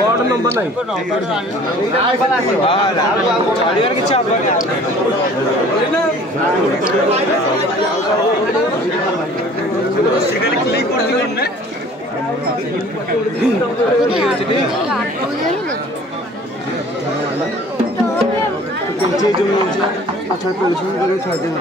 ward number नहीं अच्छा position करे छोड़ देना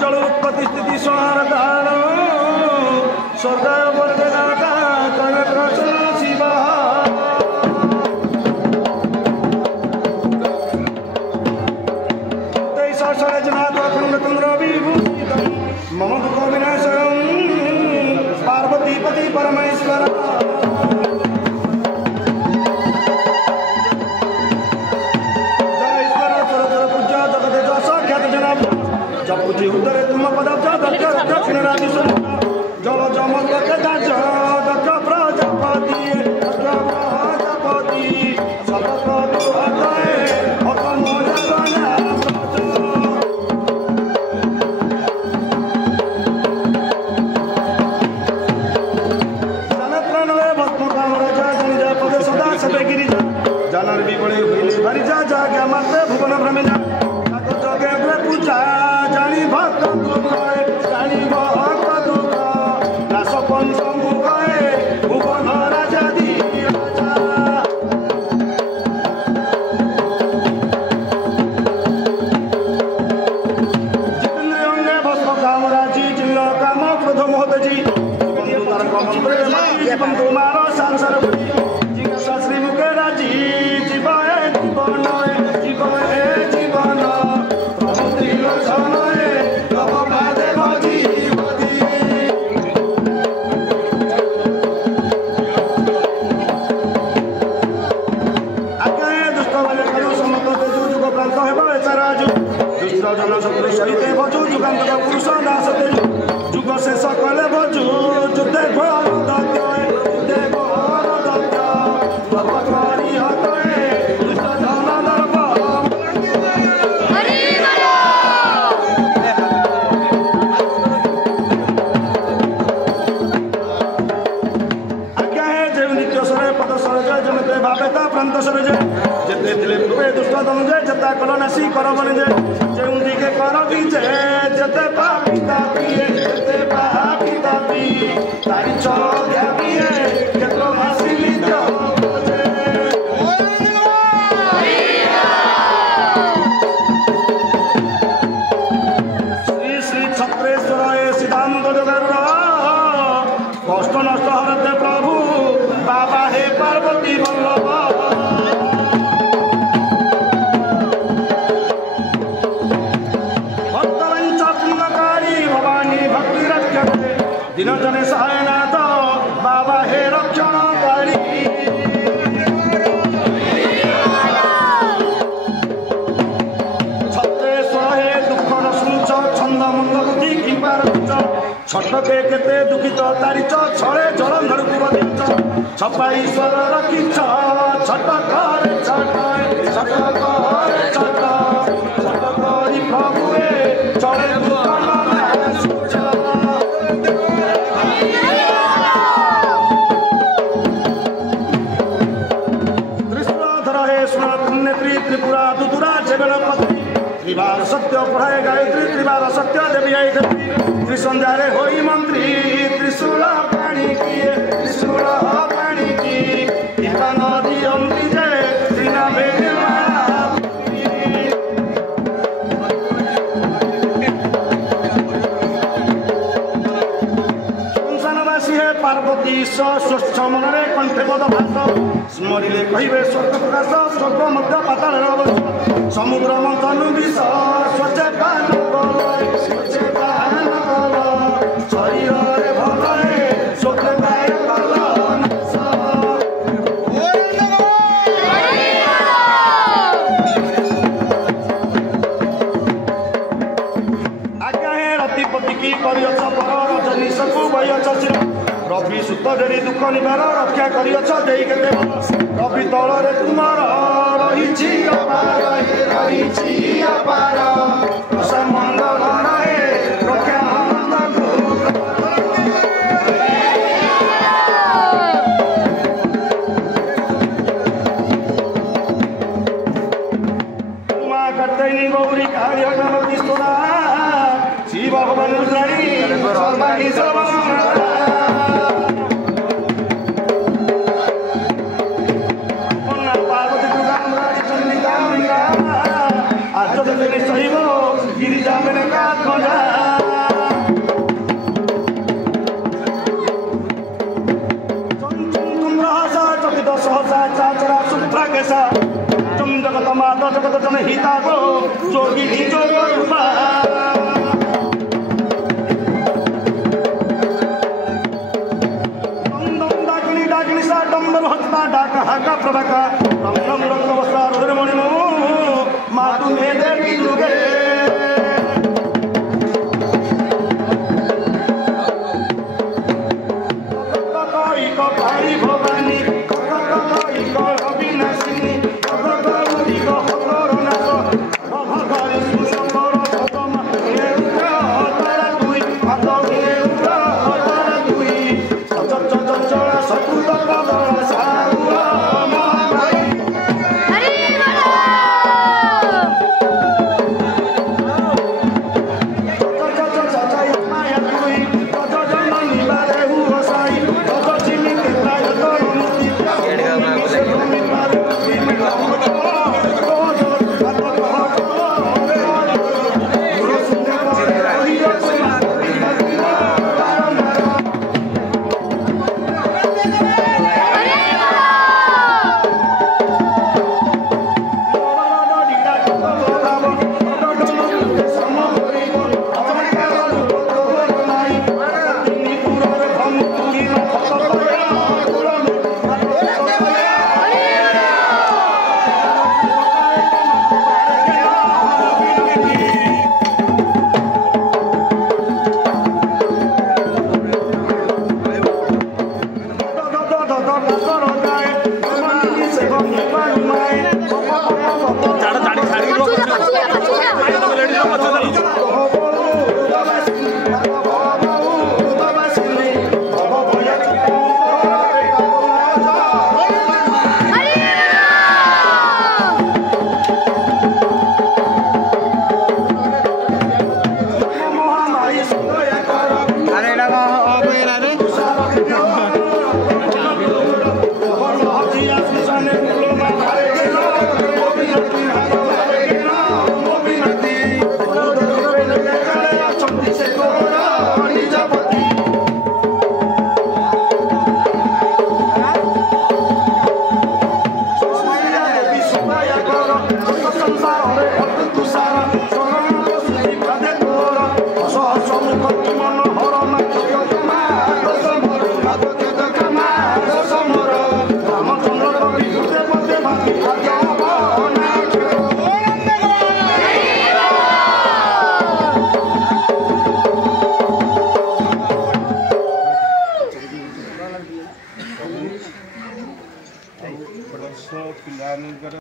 जल उत्पत्ति स्थिति संहार स्वर्ग मम दुख विनाशम पार्वतीपति परमेश्वर जय ईश्वर पूज्य जगदेव साख्यात जनाब जब पूजी उदरे तुम पद दक्षिण राजेश्वर जल जमल दक्ष प्रजापति सतत जानर भी बड़े हुए हरि जा जागे मते भुवन भ्रमिला ताको जगे हुए पूजा जानी भक्त दुखाए जानी भक्त दुख नाश पंचम मुखाए भुवन राजा दी राजा जितेंद्र अंगे भस्म काम राजी जिल्ला काम क्रोध मोहत जी बंधु तारक मंत्र माई बंधु मारो संसार जिज्ञासा श्री मुखे राजी जीवाए जीवन प्रभु त्रिलोचन तव महादेव जीवती आज्ञा दुष्ट बले करू समस्त तेजु जुग प्रांत हेब एचाराजु दुष्ट जन शत्रु सहित भजु जुगान्तक पुरुष दास तेजु जुग शेष कले भजु जुते घोर दत्य जुते घोर दत्य भगवती हतये दुष्ट जन दर्प आज्ञा है जे नित्य सरे पद सरज जमते भावेता प्रांत सरज जेते दिले पूर्वे दुष्ट दमजे जता कल नासी कर बने जे दिके कर बीजे जेते पापिता पिए जेते पापिता पी तारी चौद्या पिए केतरो मासी लिजो श्री श्री छत्रेश्वर सिद्धांत जगरुड़ कष्ट नष्ट हरते प्रभु बाबा हे पार्वती वल्लभ दिन जने सहायनाथ बाबा हे रक्षणकारी छत्रेश्वर हे दुख न शुंच छंद मुंड बुद्धि किंपार छटके केते दुखित तारिच छड़े जलंधर कुबदिच छपा ईश्वर रखिच छटकर छटकरी प्रभुए चले त्रिपुरा दुदुरा जगन्नाथ त्रिवार सत्य पढ़ाए गायत्री त्रिवार सत्य देवी आई त्रिसंध्यारे होई मंत्री त्रिशूल पाणी किए त्रिशूल पाणी की इका नदी अंती जय त्रिना बेमा संसारवासी है पार्वती स्वच्छ मनरे कंठे पद भाष स्मरिले कहिबे स्वर्ग प्रकाश स्वर्ग मध्य पाताल समुद्र मंथन विष स्वच्छ पान शरीर भल स्वच्छताय कल आज्ञा है रतिपति की करियछ पर रजनी सकु भइछ चिर रवि सुत डेरी दुख निबार रक्षा करियछ देई केते रवि तल रे तुमार रहिछि अपार समंदर रहे रक्षा गौरी काली सोना शिव भगवान पार्वती चंडिका आज सहिब गिरिजा मेरे का चकित सहसा चाचरा सुप्रा केसा जगत माता जगत जन हिता